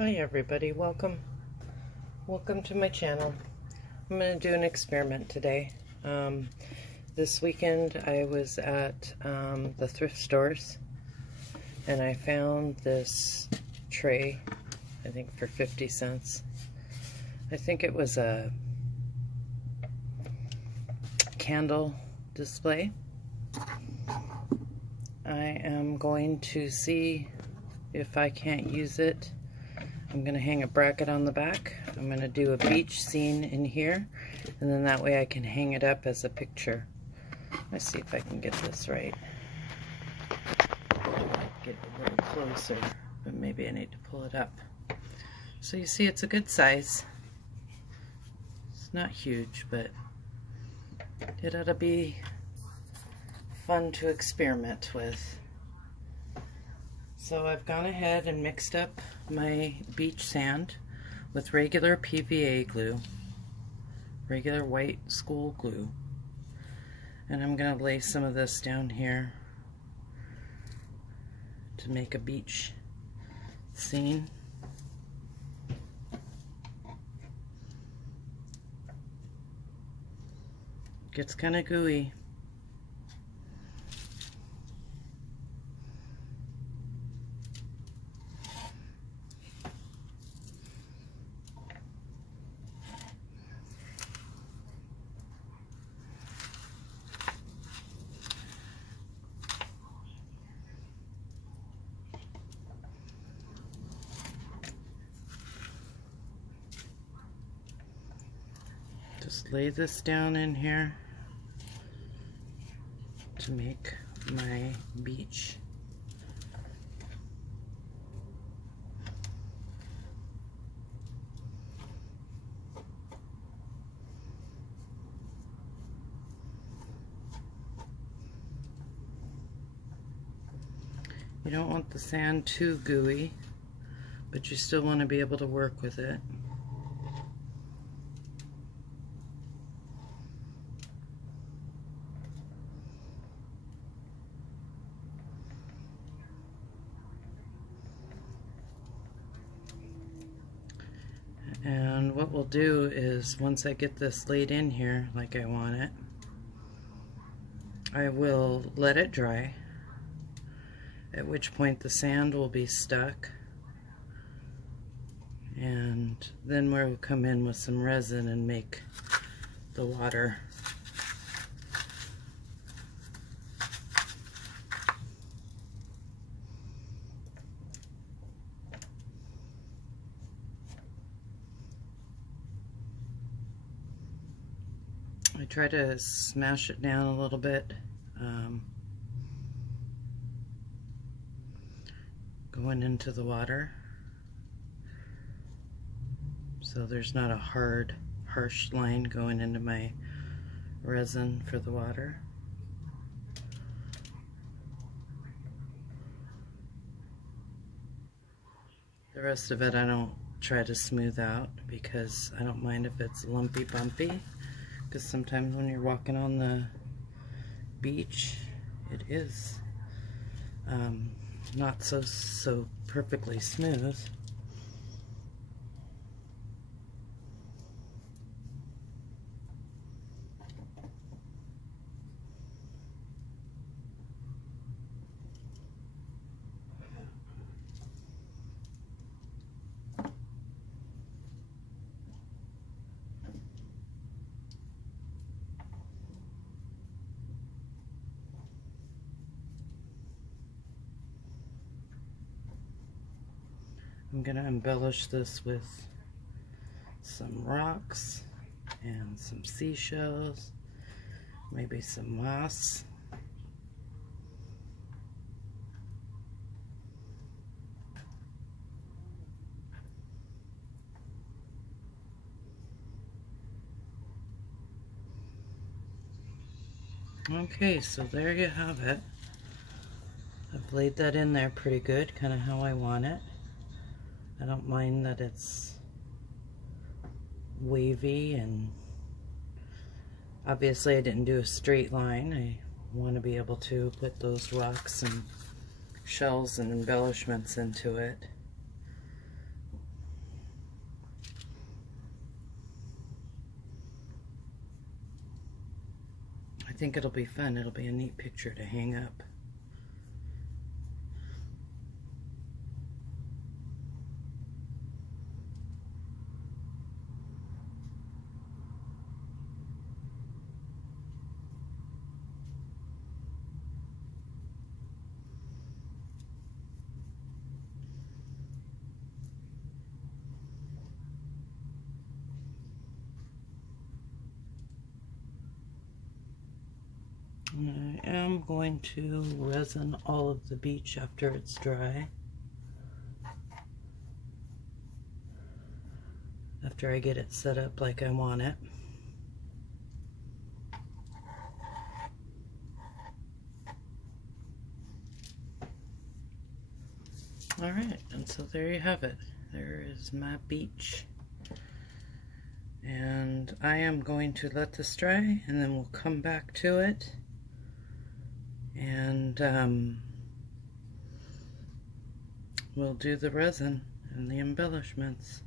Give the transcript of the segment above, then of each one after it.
Hi everybody, welcome to my channel. I'm going to do an experiment today. This weekend I was at the thrift stores and I found this tray, I think for 50 cents. I think it was a candle display. I am going to see if I can't use it. I'm going to hang a bracket on the back. I'm going to do a beach scene in here, and then that way I can hang it up as a picture. Let's see if I can get this right. Get a little closer, but maybe I need to pull it up. So you see it's a good size. It's not huge, but it ought to be fun to experiment with. So I've gone ahead and mixed up my beach sand with regular PVA glue, regular white school glue, and I'm going to lay some of this down here to make a beach scene. Gets kind of gooey. Just lay this down in here to make my beach. You don't want the sand too gooey, but you still want to be able to work with it. And what we'll do is, once I get this laid in here like I want it, I will let it dry, at which point the sand will be stuck, and then we'll come in with some resin and make the water. I try to smash it down a little bit, going into the water, so there's not a hard, harsh line going into my resin for the water. The rest of it I don't try to smooth out because I don't mind if it's lumpy bumpy, because sometimes when you're walking on the beach it is not so perfectly smooth. I'm going to embellish this with some rocks and some seashells, maybe some moss. Okay, so there you have it. I've laid that in there pretty good, kind of how I want it. I don't mind that it's wavy, and obviously I didn't do a straight line. I want to be able to put those rocks and shells and embellishments into it. think it'll be fun. It'll be a neat picture to hang up. And I am going to resin all of the beach after it's dry. After I get it set up like I want it. Alright, and so there you have it. There is my beach. And I am going to let this dry, and then we'll come back to it. And we'll do the resin and the embellishments.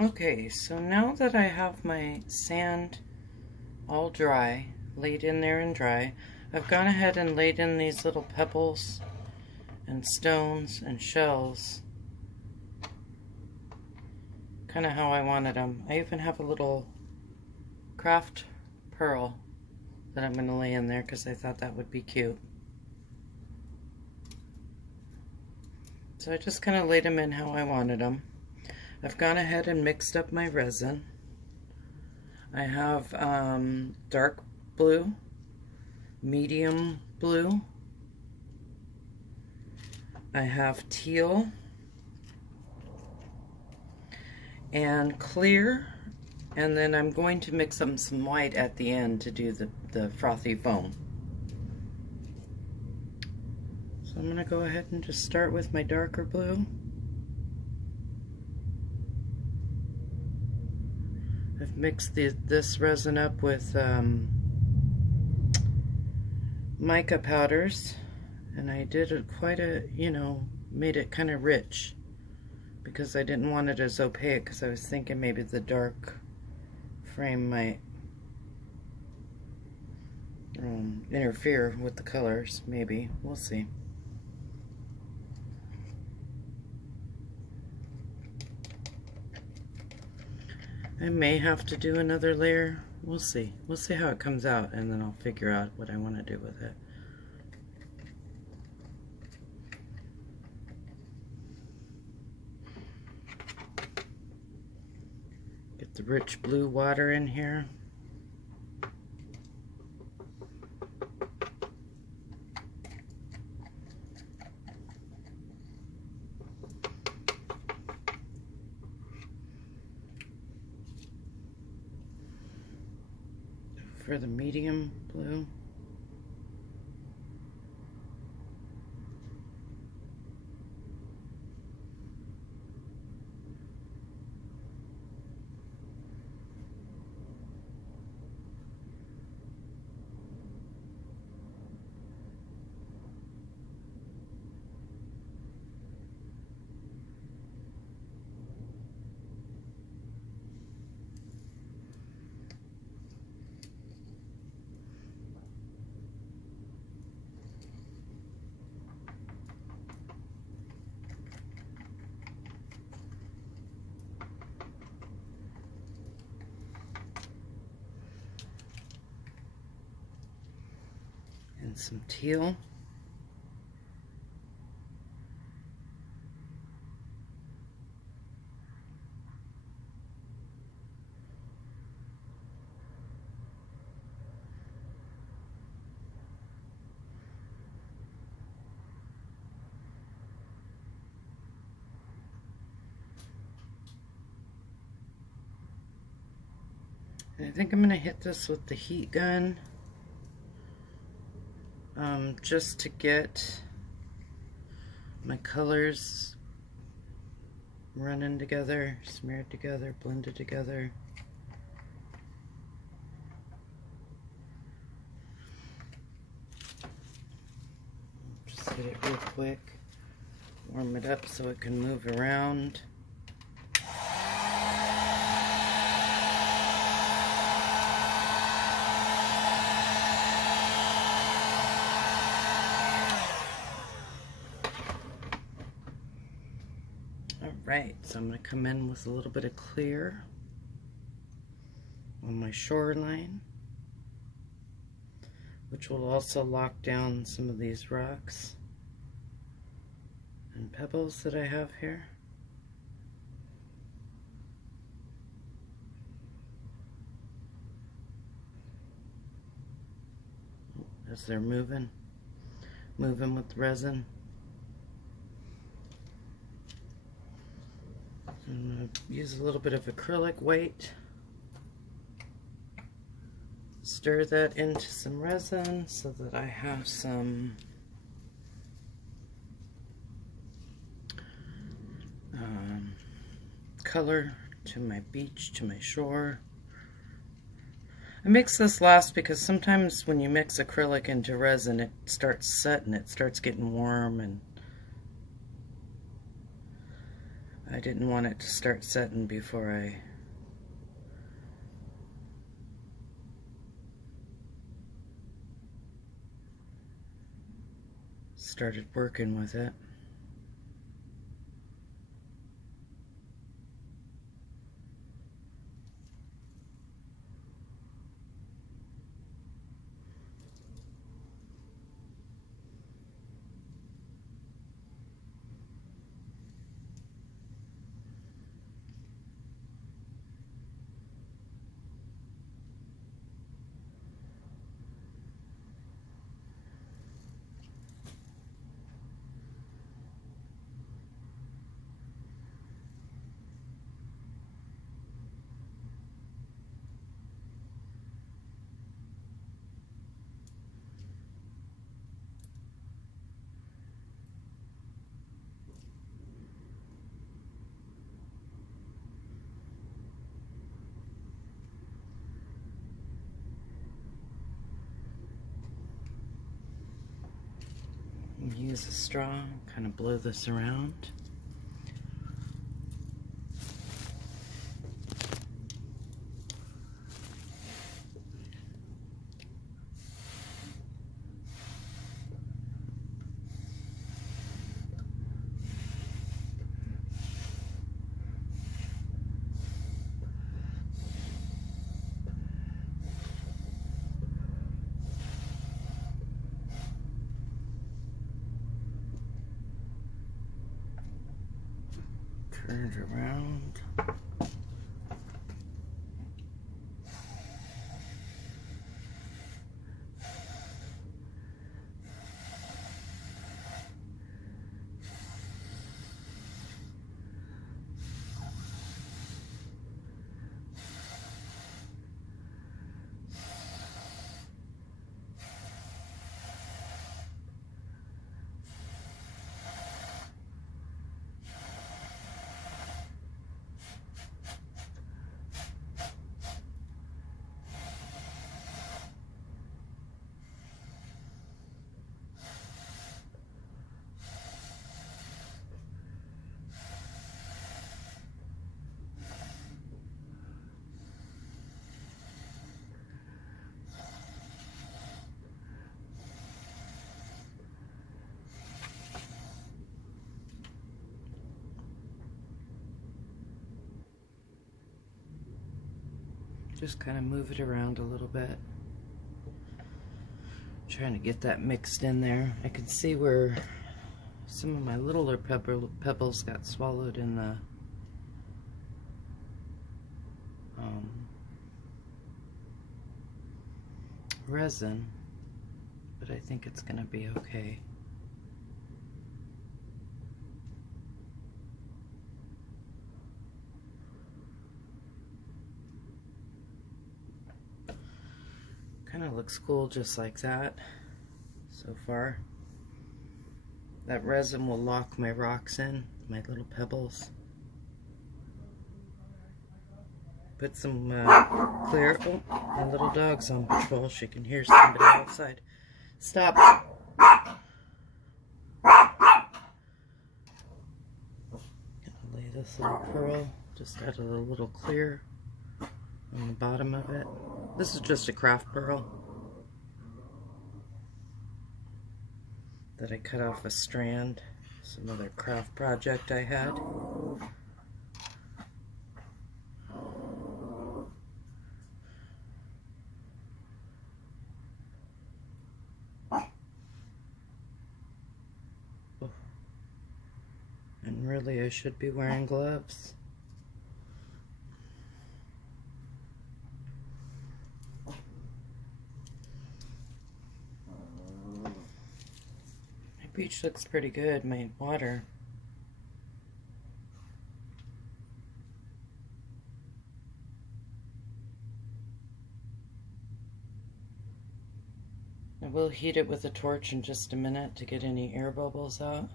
Okay, so now that I have my sand all dry, laid in there and dry, I've gone ahead and laid in these little pebbles and stones and shells, kind of how I wanted them. I even have a little craft pearl that I'm going to lay in there because I thought that would be cute. So I just kind of laid them in how I wanted them. I've gone ahead and mixed up my resin. I have dark blue, medium blue, I have teal, and clear, and then I'm going to mix up some white at the end to do the frothy foam. So I'm going to go ahead and just start with my darker blue. I've mixed this resin up with mica powders, and I did quite a, made it kind of rich because I didn't want it as opaque, because I was thinking maybe the dark frame might interfere with the colors. Maybe, we'll see. I may have to do another layer. We'll see. We'll see how it comes out, and then I'll figure out what I want to do with it. Get the rich blue water in here. For the medium blue. And some teal. And I think I'm going to hit this with the heat gun. Just to get my colors running together, smeared together, blended together. Just hit it real quick, warm it up so it can move around. Alright, so I'm going to come in with a little bit of clear on my shoreline, which will also lock down some of these rocks and pebbles that I have here. As they're moving with resin. I'm going to use a little bit of acrylic weight. Stir that into some resin so that I have some color to my beach, to my shore. I mix this last because sometimes when you mix acrylic into resin, it starts setting, it starts getting warm, and I didn't want it to start setting before I started working with it. Use a straw, kind of blow this around. Turn it around. Just kind of move it around a little bit. Trying to get that mixed in there. I can see where some of my littler pebbles got swallowed in the resin, but I think it's gonna be okay. Kind of looks cool just like that so far. That resin will lock my rocks in, my little pebbles. Put some clear. Oh, my little dog's on patrol. She can hear somebody outside. Stop. Gonna lay this little pearl. Just add a little clear on the bottom of it. This is just a craft pearl that I cut off a strand, some other craft project I had. Really, I should be wearing gloves. My beach looks pretty good, my water. I will heat it with a torch in just a minute to get any air bubbles out.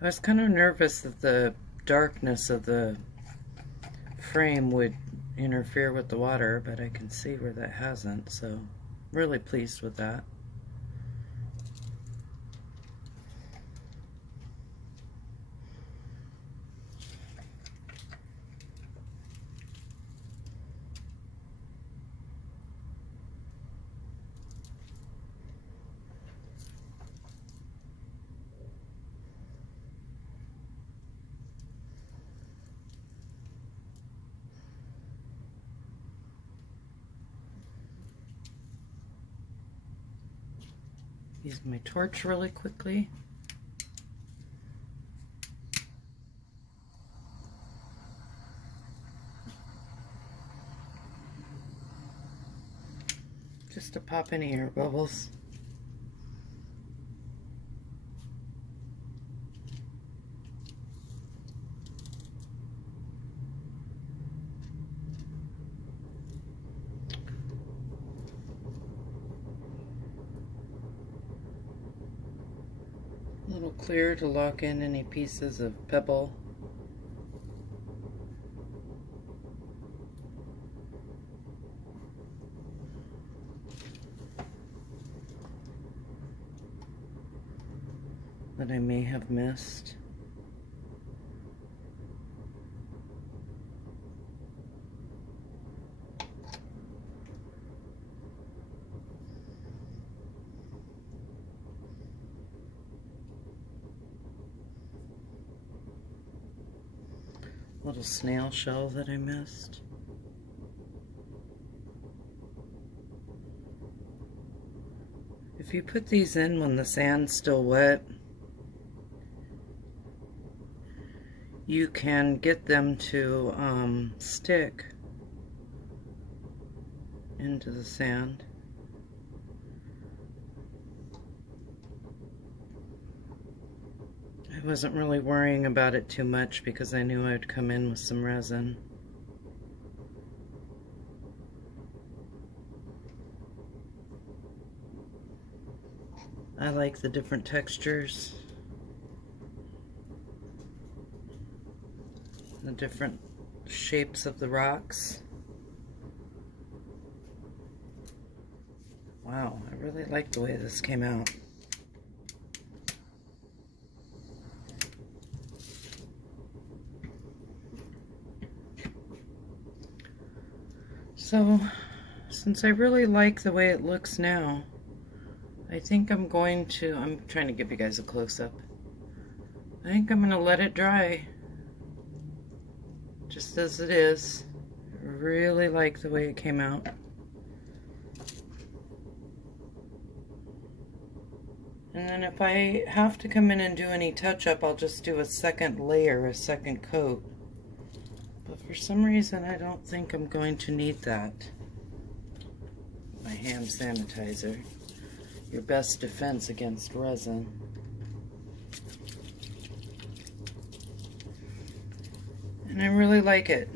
I was kind of nervous that the darkness of the frame would interfere with the water, but I can see where that hasn't, so really pleased with that. Use my torch really quickly. Just to pop any air bubbles. A little clear to lock in any pieces of pebble. That I may have missed. Little snail shell that I missed. If you put these in when the sand's still wet, you can get them to stick into the sand. I wasn't really worrying about it too much because I knew I'd come in with some resin. I like the different textures, the different shapes of the rocks. Wow, I really like the way this came out. So, since I really like the way it looks now, I think I'm trying to give you guys a close-up. I think I'm going to let it dry, just as it is. I really like the way it came out. And then if I have to come in and do any touch-up, I'll just do a second layer, a second coat. But for some reason, I don't think I'm going to need that. My hand sanitizer. Your best defense against resin. And I really like it.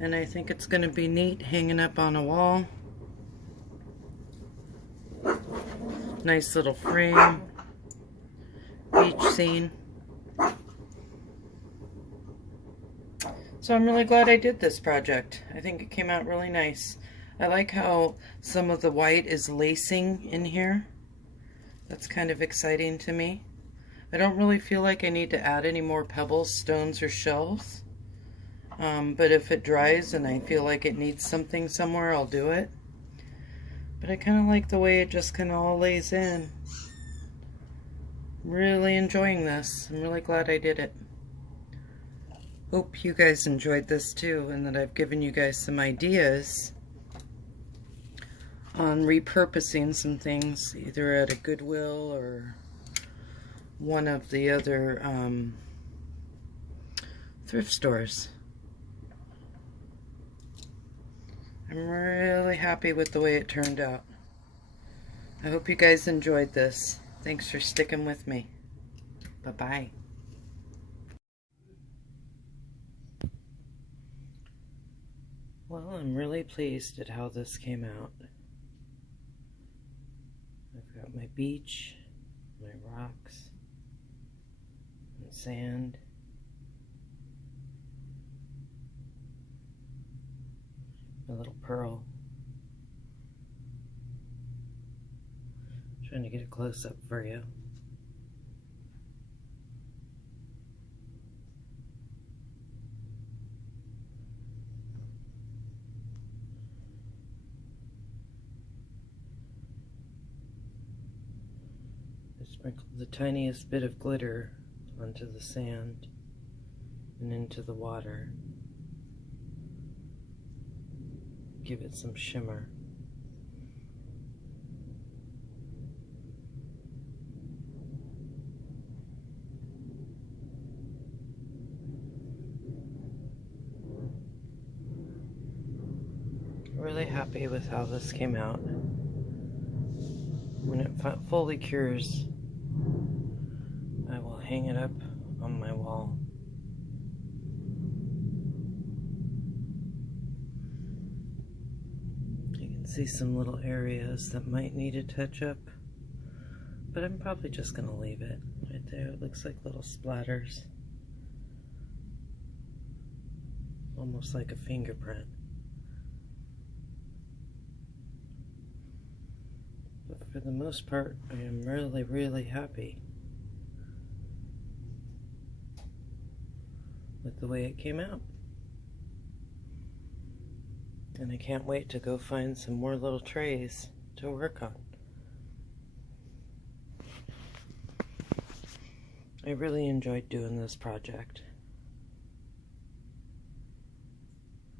And I think it's going to be neat hanging up on a wall. Nice little frame. Beach scene. So I'm really glad I did this project. I think it came out really nice. I like how some of the white is lacing in here. That's kind of exciting to me. I don't really feel like I need to add any more pebbles, stones, or shells. But if it dries and I feel like it needs something somewhere, I'll do it. But I kind of like the way it just kind of all lays in. Really enjoying this. I'm really glad I did it. Hope you guys enjoyed this too, and that I've given you guys some ideas on repurposing some things, either at a Goodwill or one of the other thrift stores. I'm really happy with the way it turned out. I hope you guys enjoyed this. Thanks for sticking with me. Bye-bye. Well, I'm really pleased at how this came out. I've got my beach, my rocks, and sand. My little pearl. Trying to get a close-up for you. I sprinkled the tiniest bit of glitter onto the sand and into the water. Give it some shimmer. Really happy with how this came out. When it fully cures, I will hang it up on my wall. You can see some little areas that might need a touch-up, but I'm probably just going to leave it right there. It looks like little splatters, almost like a fingerprint. But for the most part, I am really, really happy with the way it came out. And I can't wait to go find some more little trays to work on. I really enjoyed doing this project.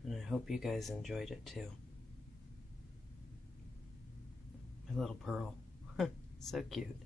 And I hope you guys enjoyed it too. My little pearl. So cute.